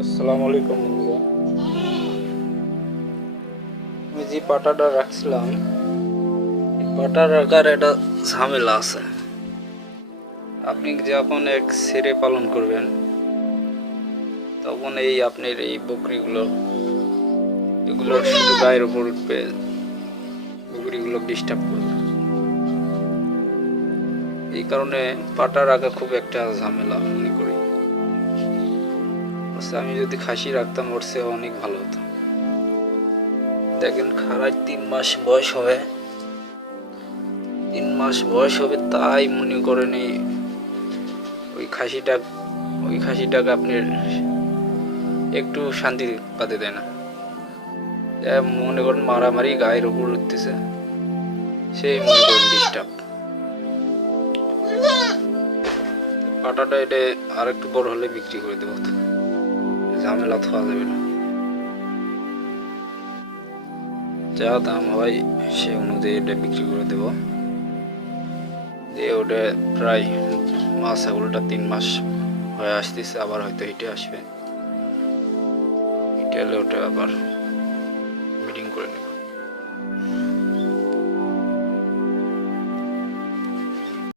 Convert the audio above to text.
আসসালামু আলাইকুম বন্ধুরা। আমি যে পাটাটা রাখছিলাম, এই পাটা রাখার একটা ঝামেলা আছে। আপনি যখন এক ছেড়ে পালন করবেন, তখন আপনার এই বকরিগুলো এগুলোর শুধু গায়ের উপর উঠবে, বকরিগুলো ডিস্টার্ব করবে। এই কারণে পাটা রাখা খুব একটা ঝামেলা মনে করি। আমি যদি খাসি রাখতাম ওর চেয়ে অনেক ভালো হতো। দেখেন, খারাপ 3 মাস বয়স হবে, 3 মাস বয়স হবে, তাই মনে করেন ওই খাসিটাকে আপনার একটু শান্তি পাতে দেয় না। মনে করেন মারামারি, গায়ের উপর উঠতেছে, সেই মনে করেন ডিস্টার্ব। পাটাটা এটা আর একটু বড় হলে বিক্রি করে দেবো, ঝামেলা থাকা যাবে না। যা দাম হয় সে অনুযায়ী এটা বিক্রি করে দেবো। দিয়ে ওটা প্রায় ছাগলটা 3 মাস হয়ে আসতেছে, আবার হয়তো হেঁটে আসবে, হেঁটে এলে ওটা আবার